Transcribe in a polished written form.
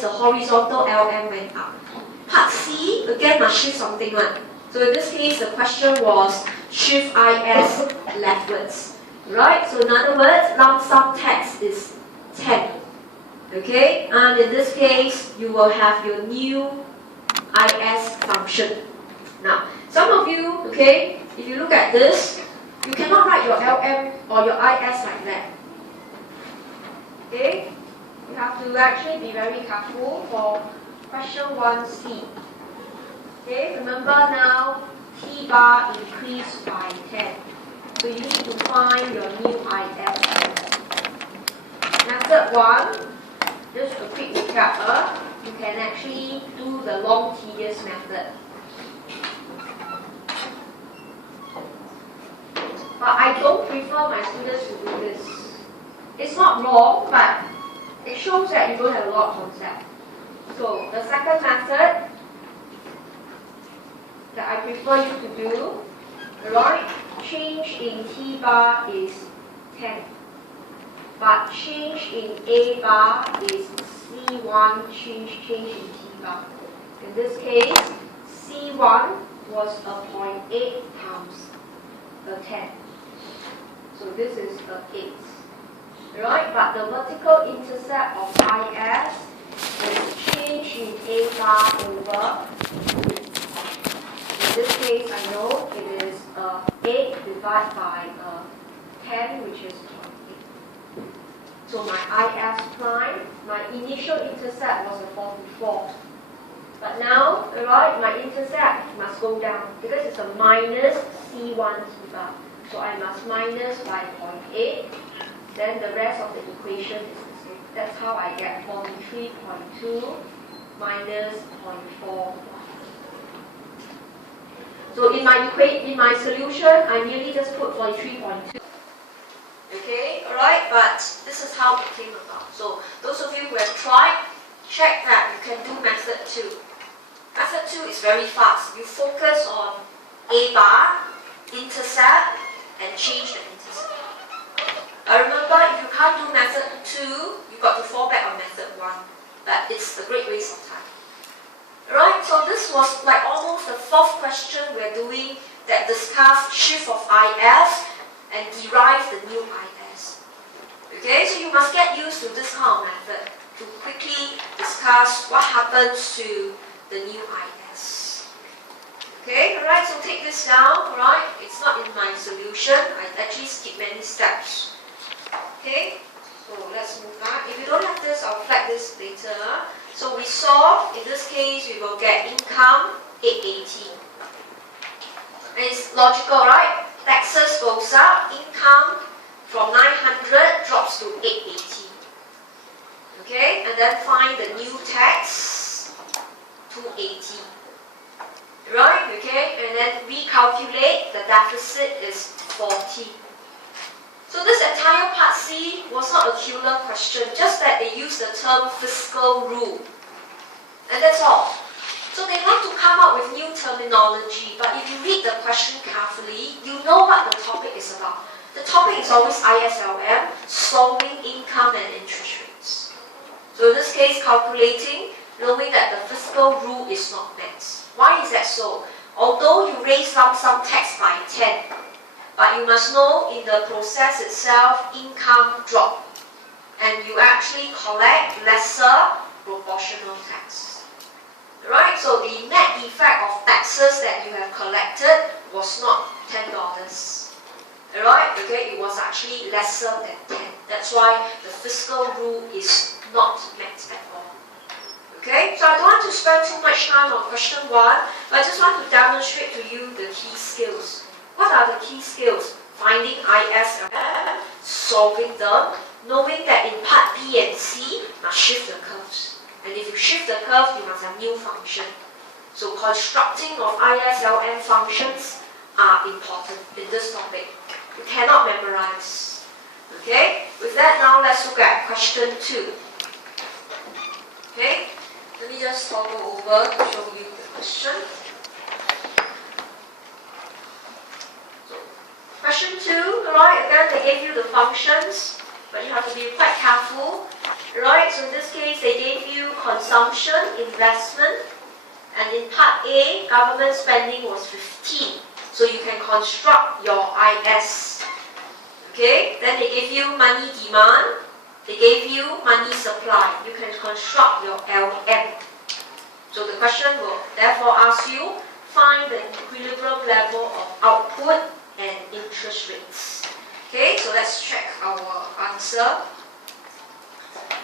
the horizontal LM went up. Part C, again must shift something one. So in this case, the question was shift IS leftwards. Right? So in other words, lump sum tax is 10. Okay? And in this case, you will have your new IS function. Now, some of you, okay, if you look at this, you cannot write your LM or your IS like that. Okay? You have to actually be very careful for question 1C. Okay, remember now, T bar increased by 10. So you need to find your new IS. Method 1, just a quick recap. You can actually do the long tedious method. But I don't prefer my students to do this. It's not wrong, but it shows that you don't have a lot of concept. So the second method that I prefer you to do, right? Change in T bar is 10. But change in A bar is C1 change in T bar. In this case, C1 was a 0.8 times a 10. So this is a 8. Right? But the vertical intercept of IS is change in A bar over 2. In this case, I know it is 8 divided by 10, which is 0.8. So my IS prime, my initial intercept was a 44. But now, right, my intercept must go down because it's a minus C1 T bar. So I must minus by 0.8. Then the rest of the equation is the same. That's how I get 43.2 minus 0.4. So in my solution, I merely just put 43.2. Okay, alright, but this is how it came about. So those of you who have tried, check that you can do method 2. Method 2 is very fast. You focus on A bar, intercept, and change the intercept. Remember, if you can't do method 2, you've got to fall back on method 1. But it's a great waste of time. Alright, so this was like almost the 4th question we're doing that discuss shift of IS and derive the new IS. Okay, so you must get used to this kind of method to quickly discuss what happens to the new IS. Okay, alright, so take this down, alright, it's not in my solution, I actually skip many steps. Okay, so let's move back. If you don't have this, I'll flag this later. So we solve, in this case, we will get income 880. And it's logical, right? Taxes goes up, income from 900 drops to 880. Okay, and then find the new tax, 280. Right, okay, and then recalculate, the deficit is 40. So this entire part C was not a killer question, just that they used the term fiscal rule. And that's all. So they like to come up with new terminology, but if you read the question carefully, you know what the topic is about. The topic is always ISLM, solving income and interest rates. So in this case, calculating, knowing that the fiscal rule is not met. Why is that so? Although you raise lump sum tax by 10, but you must know in the process itself, income drop. And you actually collect lesser proportional tax. Right? So the net effect of taxes that you have collected was not $10. Alright? Okay, it was actually lesser than 10. That's why the fiscal rule is not met at all. Okay, so I don't want to spend too much time on question 1, but I just want to demonstrate to you the key skills. What are the key skills? Finding IS and solving them, knowing that in part B and C, you must shift the curves. And if you shift the curve, you must have new function. So constructing of ISLM functions are important in this topic. You cannot memorize. Okay, with that now let's look at question 2. Okay, let me just toggle over to show you the question. Question 2, right, again they gave you the functions, but you have to be quite careful. Right, so in this case they gave you consumption, investment, and in part A, government spending was 15. So you can construct your IS. Okay, then they give you money demand, they gave you money supply. You can construct your LM. So the question will therefore ask you, find the equilibrium level of output and interest rates. Okay, so let's check our answer.